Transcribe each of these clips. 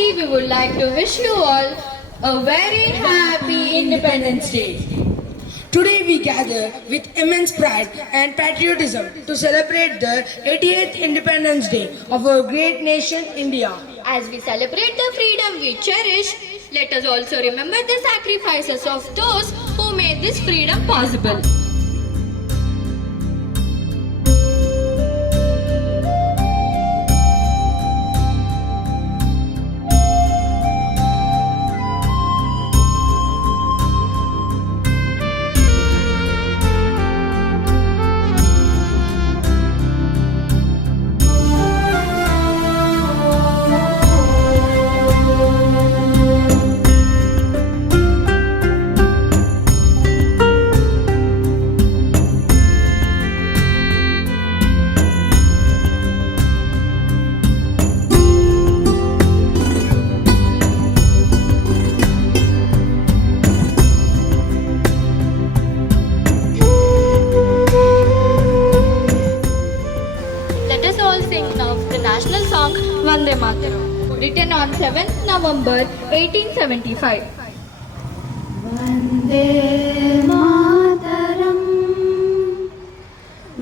lastly, we would like to wish you all a very happy Independence Day. Today we gather with immense pride and patriotism to celebrate the 88th Independence Day of our great nation, India. As we celebrate the freedom we cherish, let us also remember the sacrifices of those who made this freedom possible. Let us all sing now the national song Vande Mataram, written on 7th November 1875. Vande Mataram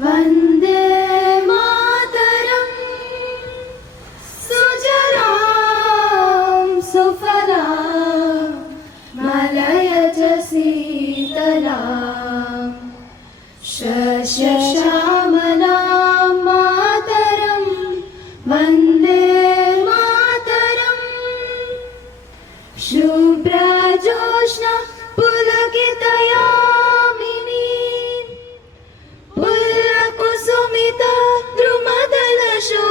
Vande Mataram सुजलां सुफलां मलयज शीतलां शस्यश्यामलां मातरं वन्दे मातरम् शुभ्रजोत्स्ना पुलकितयामिनी पुल्लकुसुमिता द्रुमदलशोभिनी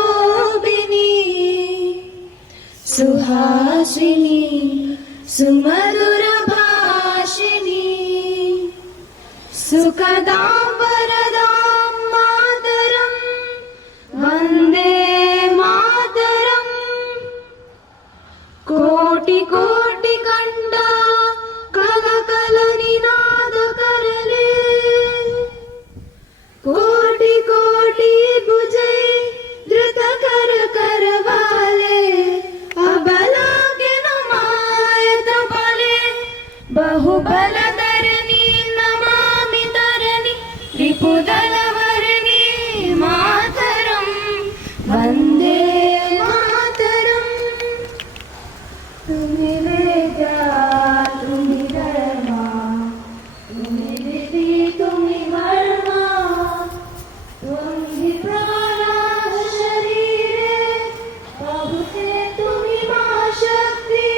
सुहासिनी सुमधुरभाषिणी सुखदां वरदां मातरं वन्दे मातरम् कोटि कोटि कंठ कल कल निनाद करले कोटि कोटि भुजे द्रुत कर करवाले अबला के नमायत बले बहुबल धरणी नमामि धरणी रिपुदल वरणी मातरं वन्दे मातरम् तुम्ही वेगळा तुम्ही धर्मा तुम्ही विधी तुम्ही वर्मा तुम्ही प्राण शरीरे बहुते तुम्ही महाशक्ती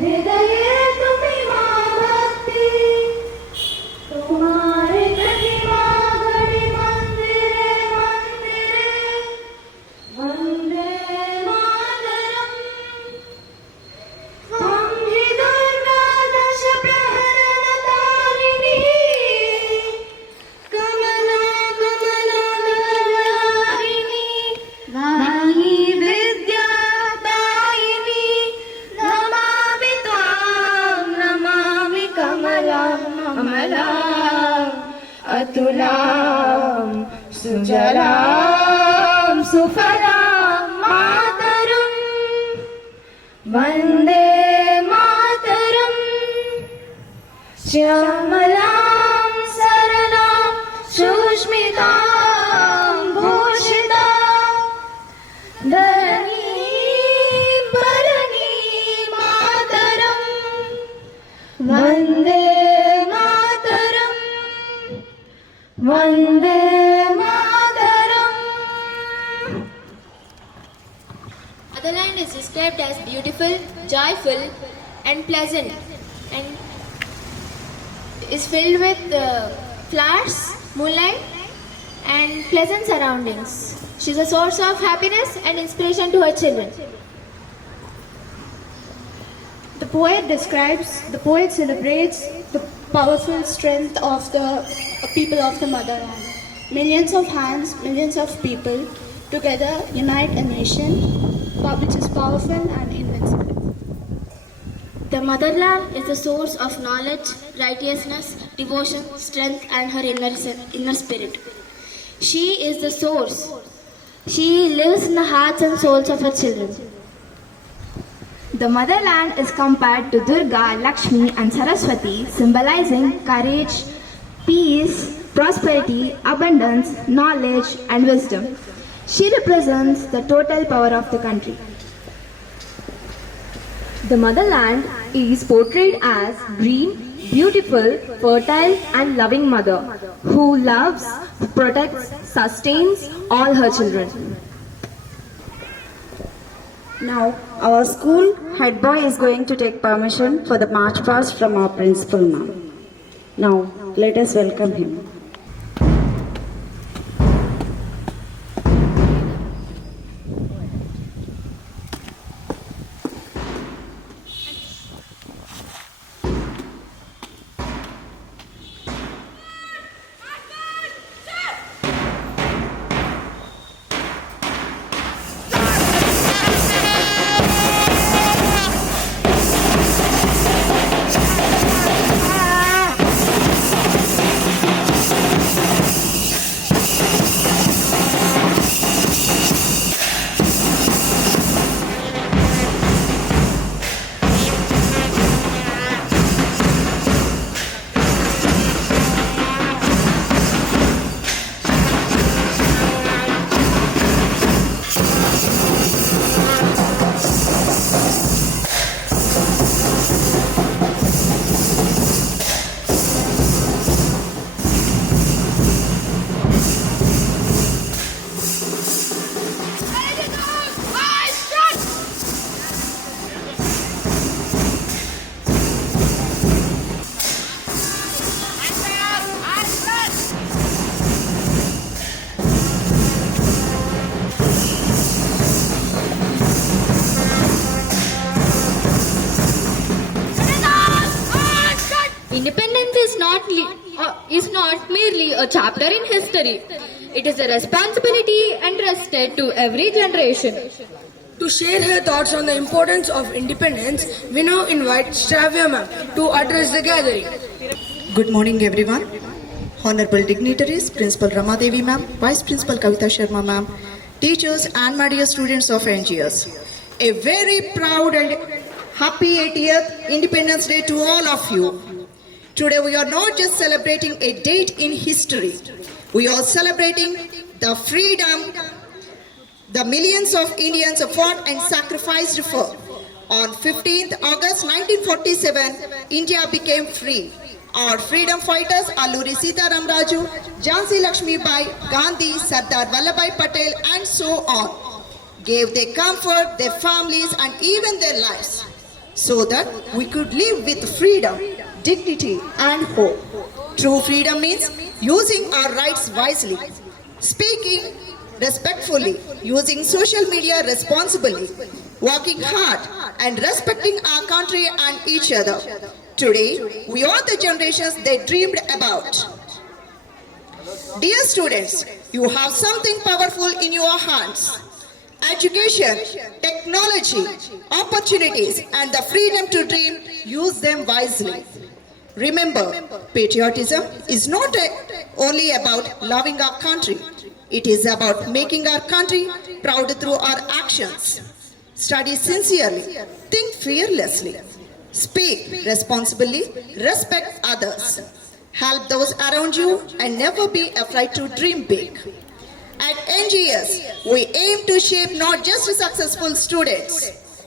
हृदये तुम्ही महाभक्ती तुम्हारे प्रतिमा घडी मंदिरे मंदिरे वंदे मातरम् हम ही दुर्गा दश प्रहरणतारिणी कमला कमला गलहारिणी वाणी विद्यादायिनी नमामि त्वां नमामि कमलां कमलां अतुलां सुजलां सुफलां मातरम् वन्दे मातरम् श्यामलां सरलां सुष्मितां भूषितां धरणीं भरणीं मातरम् Vande Mataram Vande Mataram Motherland is described as beautiful, joyful, and pleasant, and is filled with flowers, moonlight, and pleasant surroundings. She is a source of happiness and inspiration to her children. The poet celebrates the powerful strength of the people of the motherland. Millions of hands, millions of people together unite a nation which is powerful and invincible. The motherland is the source of knowledge, righteousness, devotion, strength, and her inner spirit. She is the source. She lives in the hearts and souls of her children. The motherland is compared to Durga, Lakshmi, and Saraswati, symbolizing courage, peace, prosperity, abundance, knowledge, and wisdom. She represents the total power of the country. The motherland is portrayed as green, beautiful, fertile, and loving mother who loves, protects, sustains all her children. Now, our school head boy is going to take permission for the march past from our principal ma'am. Now, let us welcome him. Independence is not merely a chapter in history. It is a responsibility entrusted to every generation. To share her thoughts on the importance of independence, we now invite Shravya ma'am to address the gathering. Good morning, everyone. Honorable dignitaries, Principal Ramadevi ma'am, Vice Principal Kavita Sharma ma'am, teachers and my dear students of NGS. A very proud and happy 80th Independence Day to all of you. Today we are not just celebrating a date in history. We are celebrating the freedom the millions of Indians fought and sacrificed for. On 15th August 1947, India became free. Our freedom fighters Alluri Sitaram Raju, Jhansi Lakshmi Bai, Gandhi, Sardar Vallabhbhai Patel and so on gave their comfort, their families and even their lives so that we could live with freedom, dignity and hope. True freedom means using our rights wisely, speaking respectfully, using social media responsibly, working hard and respecting our country and each other. Today, we are the generations they dreamed about. Dear students, you have something powerful in your hands. Education, technology, opportunities and the freedom to dream, use them wisely. Remember, patriotism is not only about loving our country. It is about making our country proud through our actions. Study sincerely, think fearlessly, speak responsibly, respect others, help those around you and never be afraid to dream big. At NGS, we aim to shape not just successful students,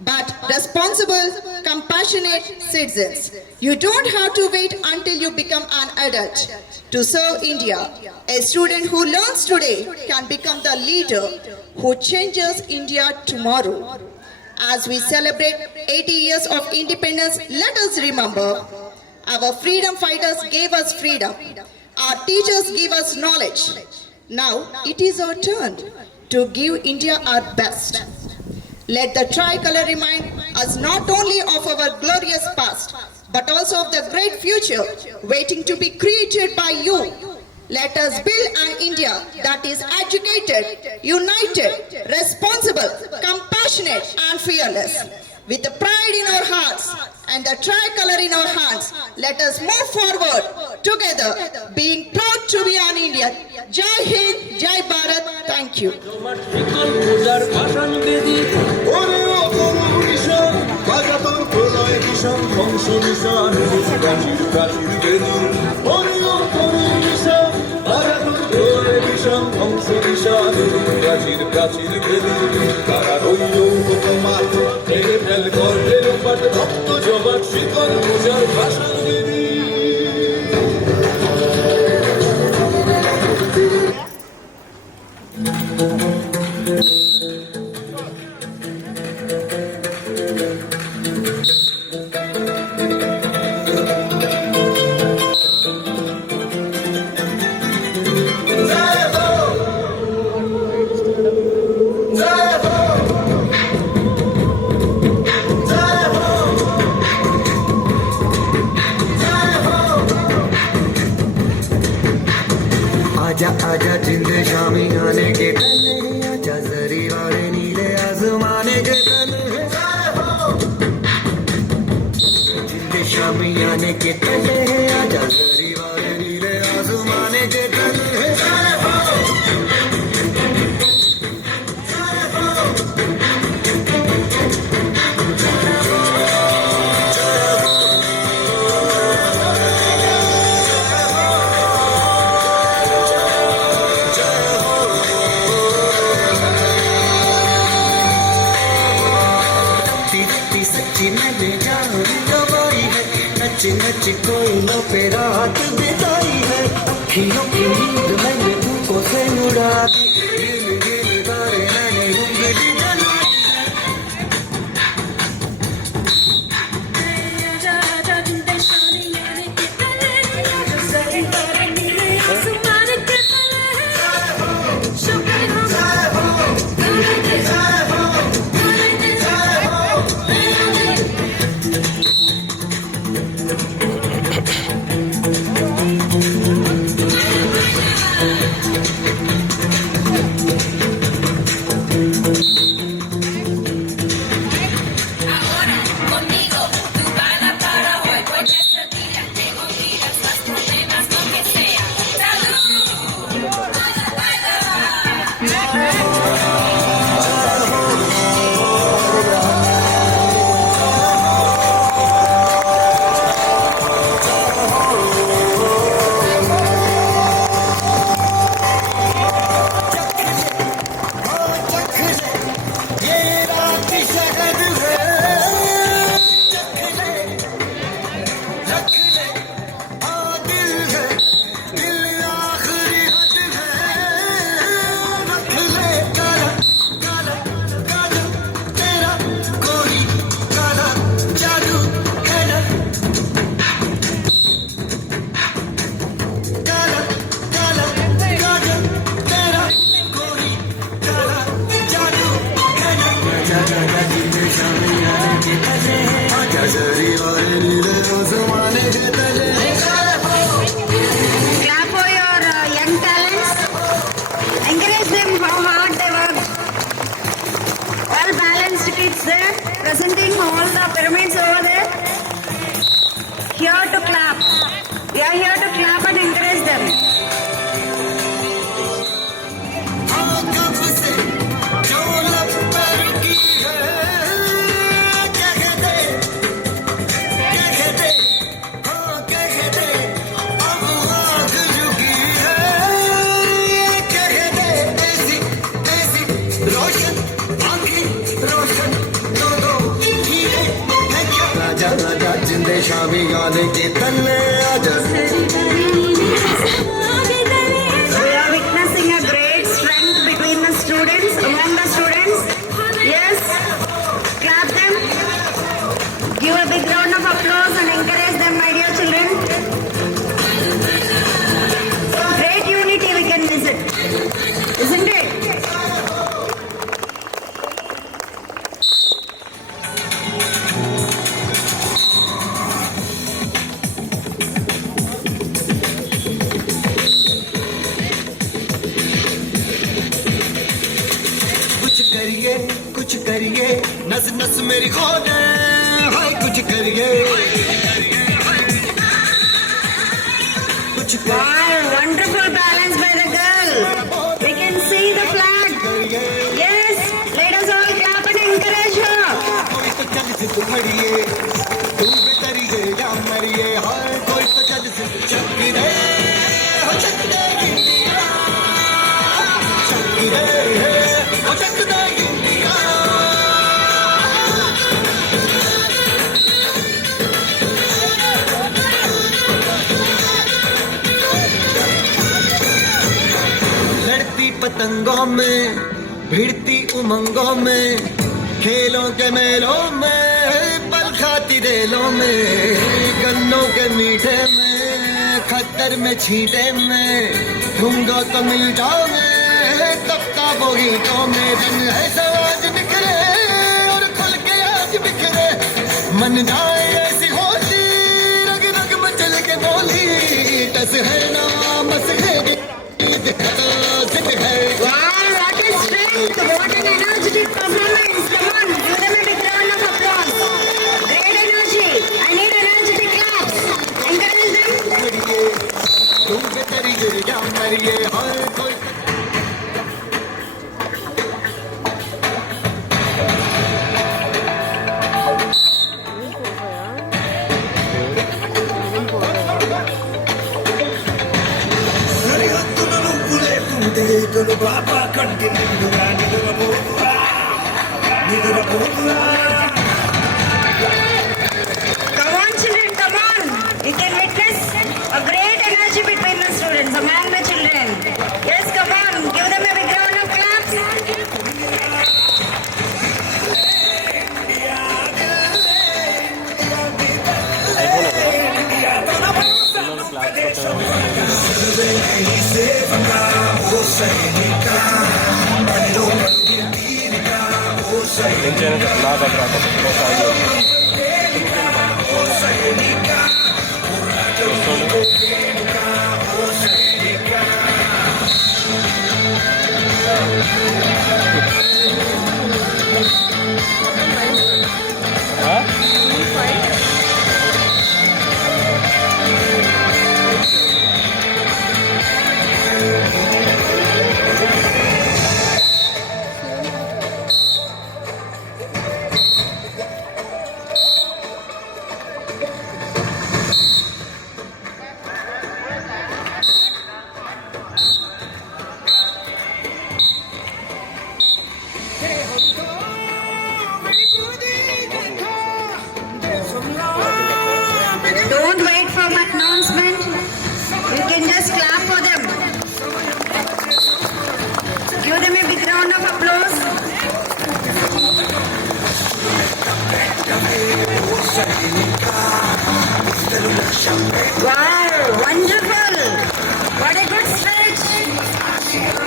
but responsible, compassionate citizens. You don't have to wait until you become an adult to serve India. A student who learns today can become the leader who changes India tomorrow. As we celebrate 80 years of independence, let us remember our freedom fighters gave us freedom. Our teachers gave us knowledge. Now it is our turn to give India our best. Let the tricolor remind us not only of our glorious past, but also of the great future waiting to be created by you. Let us build an India that is educated, united, responsible, compassionate and fearless. With the pride in our hearts and the tricolor in our hands, let us move forward together, being proud to be an Indian. Jai Hind, Jai Bharat. Thank you. প্রাচীর বেদু হরিও তরুণ দিশা আরাধুর ধরে বিষম ধ্বংস দিশা প্রাচীর প্রাচীর বেদু তারা রইল তোমার টেনে ফেল করবে লোপাট ভক্ত জবাট শিকল পূজার ভাষণ দিদি आजा आजा जिंद शामी आने के तले आजा जरी वाले नीले आसमाने के तले जिंद शामी आने के तले आजा जरी वाले नीले आसमाने के तले नच नच कोई लो पे रात बिताई है अखियों की नींद मैंने तुमको से उड़ा दी गिन गिन तारे मैंने उंगली जलाई Clap for your young talents. Encourage them how hard they work. Well balanced kids there, presenting all the pyramids over there. Here to clap. We are here to clap and encourage them. जिंदे शामी गाने के तले आजा We are witnessing a great strength between the students, among the students. Yes, clap them. Give a big round of applause and encourage them, my dear children. Great unity we can visit, isn't it? कुछ करिए नस नस मेरी खोले हाय कुछ करिए कुछ Wow, wonderful balance by the girl. We can see the flag. Yes, let us all clap and encourage her. कोई तो चल से तू खड़िए तू बेतरिए या मरिए हाय कोई में, भिड़ती उमंगों में, खेलों के मेलों में, पल खाती रेलों में, गन्नों के मीठे में, खद्दर में छींटे में, ढूंढो तो मिल जाओ में, तपता वो ईंटों में। दिन है समाज निखरे और खुल के आज बिखरे, मन जाए ऐसी होती, रग रग मचल के बोली, टस है ना मस है, जिद है। Wow, what a strength! What an energetic performance! Come on, give them a big round of applause. Great energy. I need energetic claps. Encourage them. तुम के तेरी गिर जा मरिए हर कोई। Come on, children, come on. You can witness a great energy between the students, among the children. Yes, come on. Give them a big round of claps. Don't wait for my announcement. You can just clap for them. Give them a big round of applause. Wow, wonderful. What a good stretch.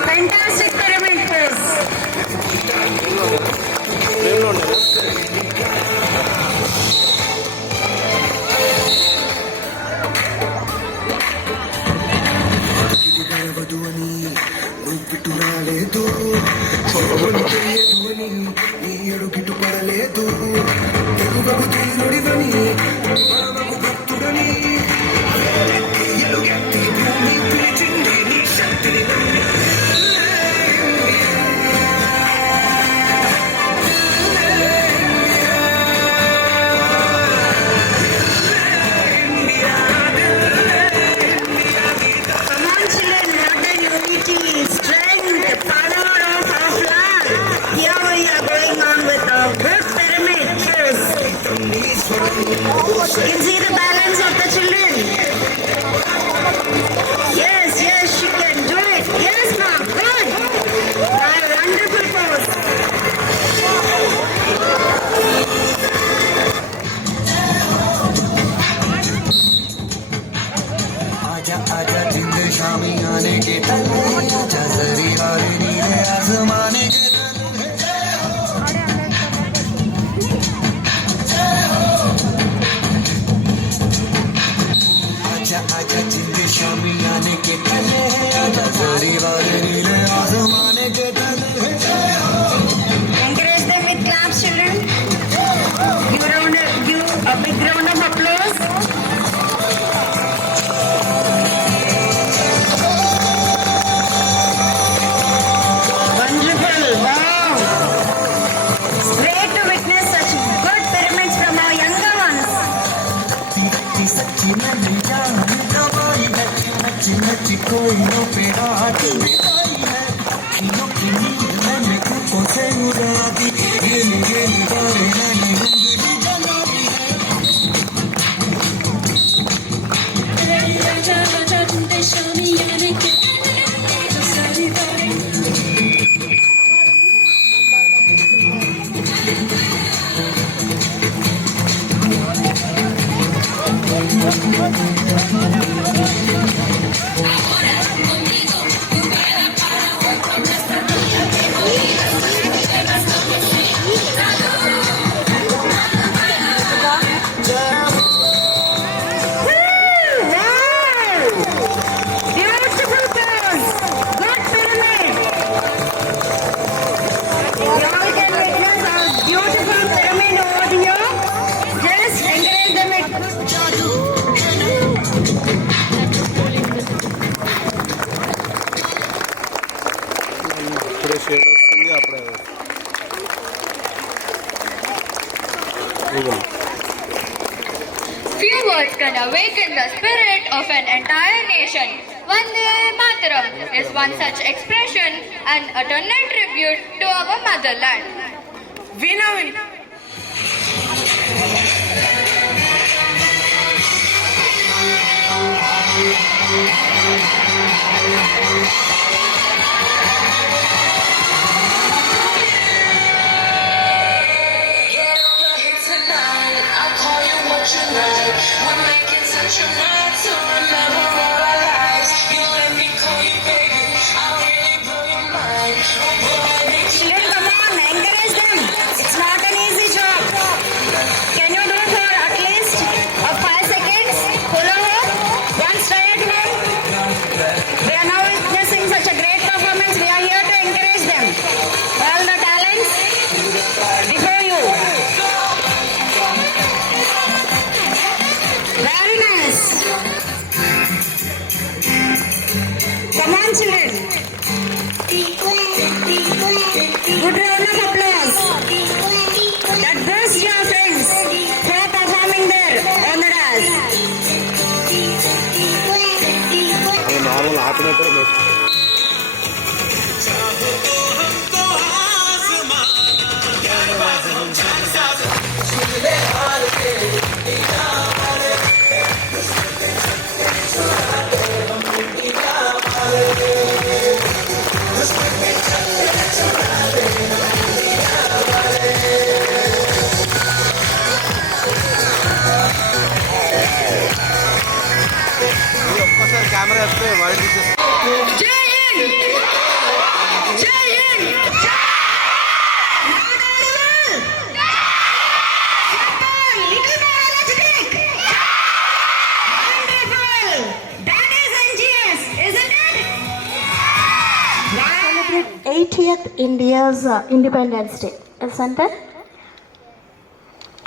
Fantastic pyramid pose. నువ్విటురాలేదు ధ్వని నీ అడుగిటు పడలేదు తెగువకు తీరుడివని పరమకు భక్తుడని ఎలుగెత్తి భూమి పిలిచింది నీ శక్తిని Come on, children, what a unity, strength, power of our flag. Here we are going on with a good pyramid pose. You can see the balance of the children. Yes, yes, she can do it. Yes, ma'am, good. Wow, wonderful pose. आजा आजा जिंद शामी आने के तले आजा जरी और नीले आसमाने के आजा आजा जिंद शामी आने के तले आजा जरी और नीले आसमाने के तले Encourage them with claps, children. Give a big round of applause. Wonderful. Wow. It's great to witness such good pyramids from our younger ones. ती सच्ची में मिल जान दवाई है नच्ची नच्ची कोई नो पे आती बिताई है अखियों की नींद मैंने खूबों से उड़ा दी ये निगाहें मैंने उंगली जला दी है Few words can awaken the spirit of an entire nation. Vande Mataram is one such expression, an eternal tribute to our motherland. Veena. Children, come on, encourage them. It's not an easy job. Can you do for at least 5 seconds? Hula hoop, one straight hop. We are now witnessing such a great performance. We are here to encourage them. All the talents before you. Very nice. Come on, children. Good round of applause. That goes to your friends who are performing there on the dance. Normal ఆపినట్టు ఒక్కసారి camera వస్తే wide Celebrate 80th India's Independence Day, isn't it?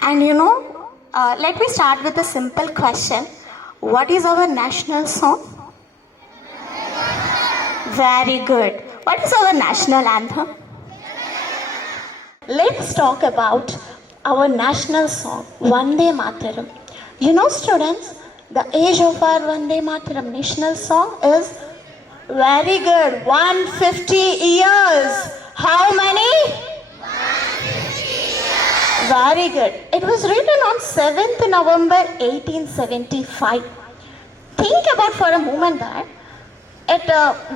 And let me start with a simple question. What is our national song? Very good. What is our national anthem? Let's talk about our national song, Vande Mataram. Students, the age of our Vande Mataram national song is very good, 150 years. How many? 150 years. Very good. It was written on 7th November 1875. Think about for a moment that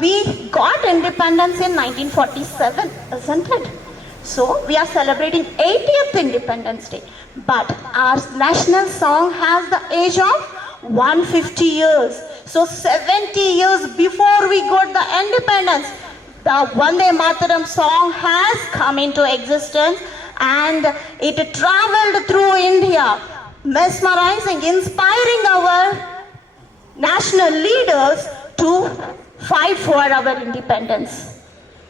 we got independence in 1947, isn't it? So we are celebrating 80th Independence Day. But our national song has the age of 150 years. So 70 years before we got the independence, the Vande Mataram song has come into existence and it traveled through India, mesmerizing, inspiring our national leaders to fight for our independence.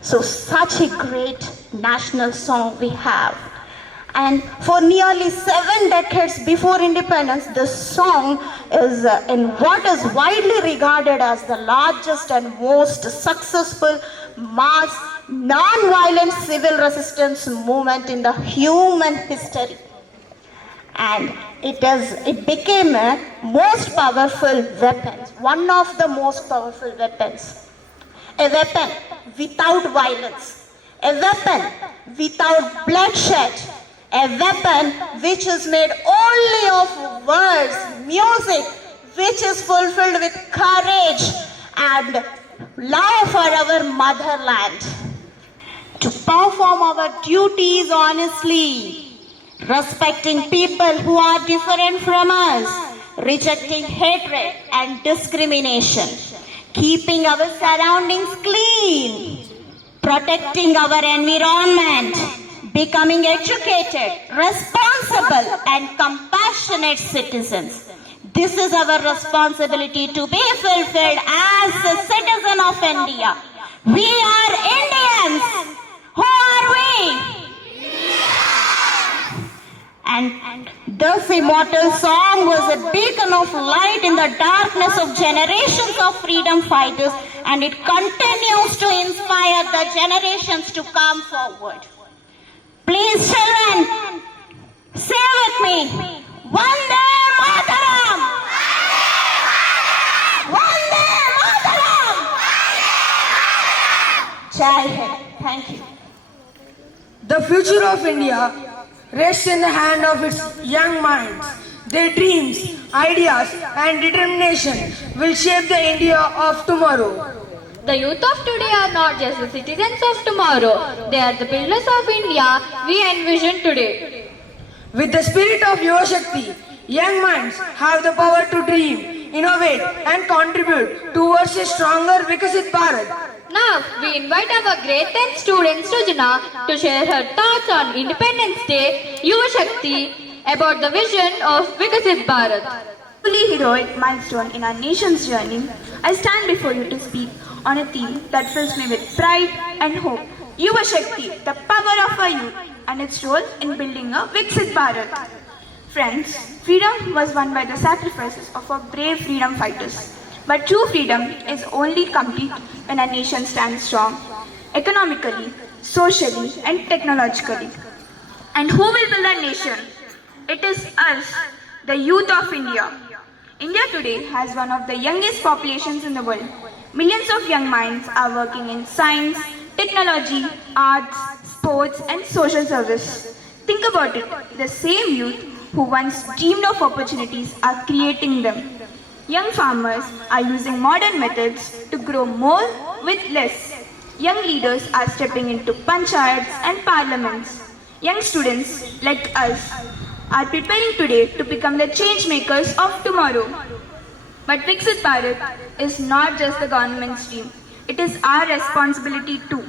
So such a great national song we have. And for nearly 7 decades before independence, this song is in what is widely regarded as the largest and most successful mass non-violent civil resistance movement in the human history. And it became a most powerful weapon, one of the most powerful weapons. A weapon without violence, a weapon without bloodshed, a weapon which is made only of words, music, which is fulfilled with courage and love for our motherland. To perform our duties honestly, respecting people who are different from us, rejecting hatred and discrimination, keeping our surroundings clean, protecting our environment, becoming educated, responsible and compassionate citizens. This is our responsibility to be fulfilled as a citizen of India. We are Indians. Who are we? And this immortal song was a beacon of light in the darkness of generations of freedom fighters, and it continues to inspire the generations to come forward. Please, children, say with me. me. Vande Mataram! Vande Mataram! Jai Hind. Thank you. The future of India rests in the hand of its young minds. Their dreams, ideas, and determination will shape the India of tomorrow. The youth of today are not just the citizens of tomorrow, they are the pillars of India we envision today. With the spirit of Yuva Shakti, young minds have the power to dream, innovate, and contribute towards a stronger Vikasit Bharat. Now, we invite our grade 10 student Sujana to share her thoughts on Independence Day, Yuva Shakti, about the vision of Vikasit Bharat. Truly heroic milestone in our nation's journey, I stand before you to speak on a theme that fills me with pride and hope. Yuva Shakti, the power of our youth and its role in building a Viksit Bharat. Friends, freedom was won by the sacrifices of our brave freedom fighters. But true freedom is only complete when a nation stands strong, economically, socially, and technologically. And who will build a nation? It is us, the youth of India. India today has one of the youngest populations in the world. Millions of young minds are working in science, technology, arts, sports, and social service. Think about it, the same youth who once dreamed of opportunities are creating them. Young farmers are using modern methods to grow more with less. Young leaders are stepping into panchayats and parliaments. Young students like us are preparing today to become the change makers of tomorrow. But Viksit Bharat is not just the government's dream. It is our responsibility too.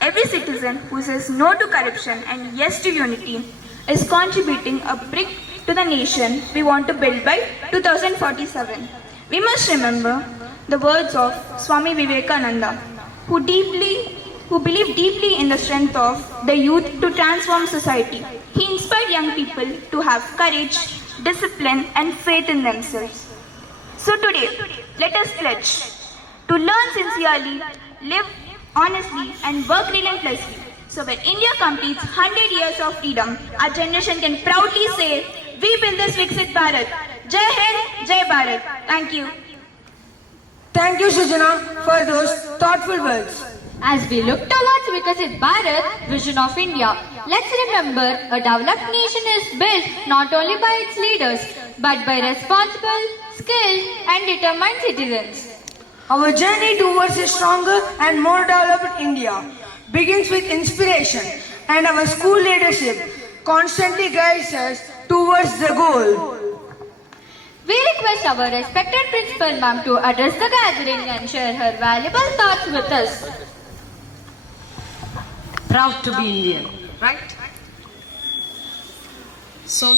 Every citizen who says no to corruption and yes to unity is contributing a brick to the nation we want to build by 2047. We must remember the words of Swami Vivekananda, who believed deeply in the strength of the youth to transform society. He inspired young people to have courage, discipline, and faith in themselves. So today, let us pledge to learn sincerely, live honestly, and work relentlessly. So when India completes 100 years of freedom, our generation can proudly say, we build this Viksit Bharat. Jai Hind, Jai Bharat. Thank you. Thank you, Sujana, for those thoughtful words. As we look towards Vikasit Bharat, vision of India, let's remember a developed nation is built not only by its leaders, but by responsible, skilled, and determined citizens. Our journey towards a stronger and more developed India begins with inspiration, and our school leadership constantly guides us towards the goal. We request our respected principal ma'am to address the gathering and share her valuable thoughts with us. Proud to be Indian, right? So,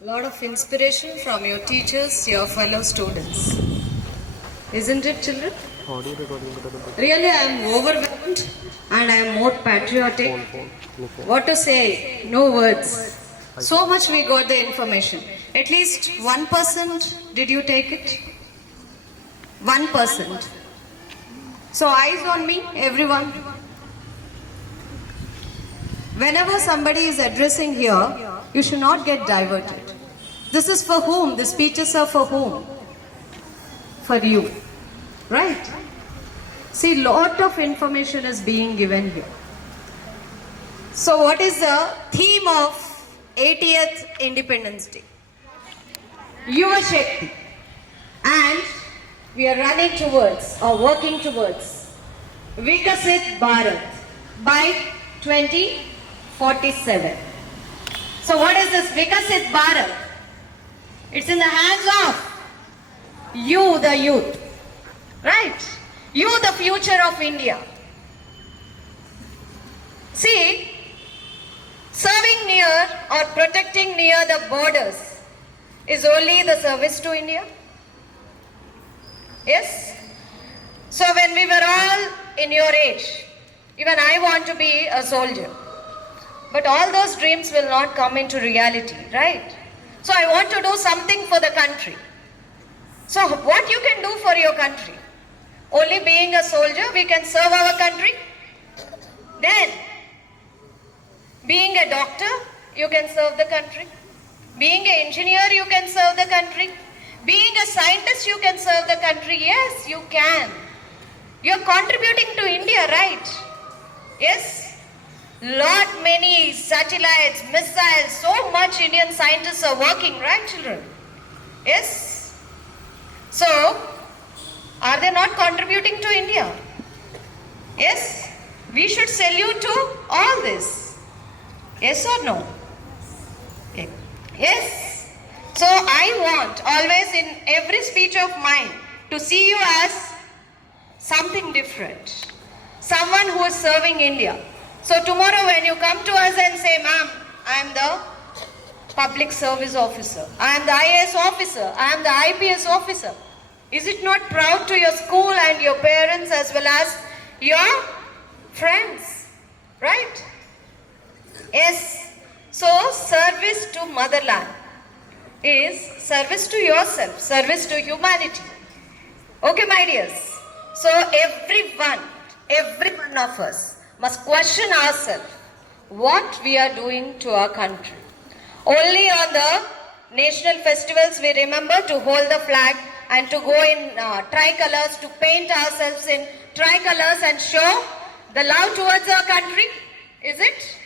a lot of inspiration from your teachers, your fellow students. Isn't it, children? Really, I am overwhelmed and I am more patriotic. What to say? No words. So much we got the information. At least 1% did you take it? 1%. So eyes on me, everyone. Whenever somebody is addressing here, you should not get diverted. This is for whom? The speeches are for whom? For you. Right? See, lot of information is being given here. So what is the theme of 80th Independence Day? Yuva Shakti. And we are running towards or working towards Vikasit Bharat by 2047. So what is this Vikasit Bharat? It's in the hands of you, the youth. Right? You, the future of India. See, serving near or protecting near the borders is only the service to India. Yes? So when we were all in your age, even I want to be a soldier. But all those dreams will not come into reality, right? So I want to do something for the country. So what you can do for your country? Only being a soldier, we can serve our country. Then, being a doctor, you can serve the country. Being an engineer, you can serve the country. Being a scientist, you can serve the country. Yes, you can. You're contributing to India, right? Yes? Lot many satellites, missiles, so much Indian scientists are working, right, children? Yes? So, are they not contributing to India? Yes? We should salute to all this. Yes or no? Okay. Yes? So, I want always in every speech of mine to see you as something different. Someone who is serving India. So tomorrow when you come to us and say, ma'am, I am the public service officer, I am the IAS officer, I am the IPS officer. Is it not proud to your school and your parents as well as your friends? Right? Yes. So service to motherland is service to yourself, service to humanity. Okay, my dears. So every one of us must question ourselves what we are doing to our country. Only on the national festivals we remember to hold the flag and to go in tricolors, to paint ourselves in tricolors and show the love towards our country. Is it?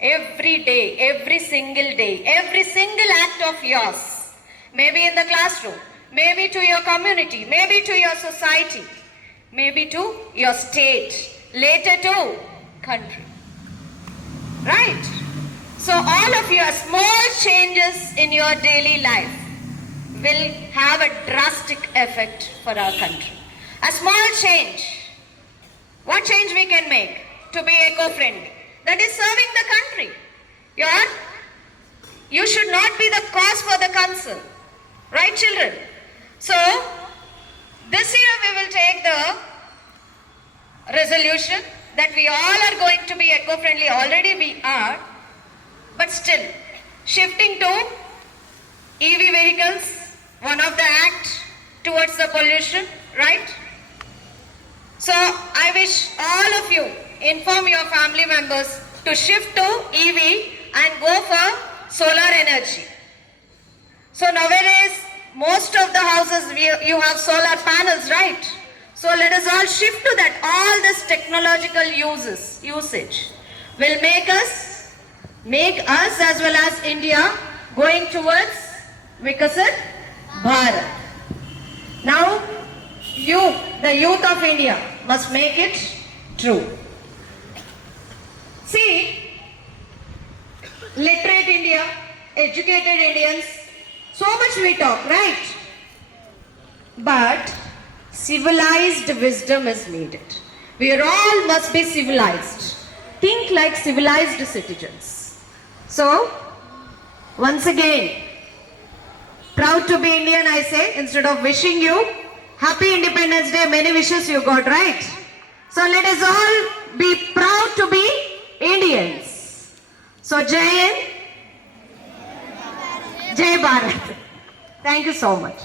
Every day, every single day, every single act of yours, maybe in the classroom, maybe to your community, maybe to your society, maybe to your state, later to country. Right? So all of your small changes in your daily life will have a drastic effect for our country. A small change. What change we can make to be eco-friendly? That is serving the country. You should not be the cause for the concern. Right, children? So, this year we will take the resolution that we all are going to be eco-friendly. Already we are. But still, shifting to EV vehicles, one of the act towards the pollution, right? So, I wish all of you inform your family members to shift to EV and go for solar energy. So nowadays, most of the houses you have solar panels, right? So let us all shift to that. All this technological usage will make us as well as India going towards Vikasat Bharat. Now, the youth of India, must make it true. See, literate India, educated Indians, so much we talk, right? But civilized wisdom is needed. We all must be civilized. Think like civilized citizens. So, once again, proud to be Indian, I say, instead of wishing you Happy Independence Day, many wishes you got, right? So let us all be proud to be Indians. So Jai Hind, Jai Bharat. Thank you so much.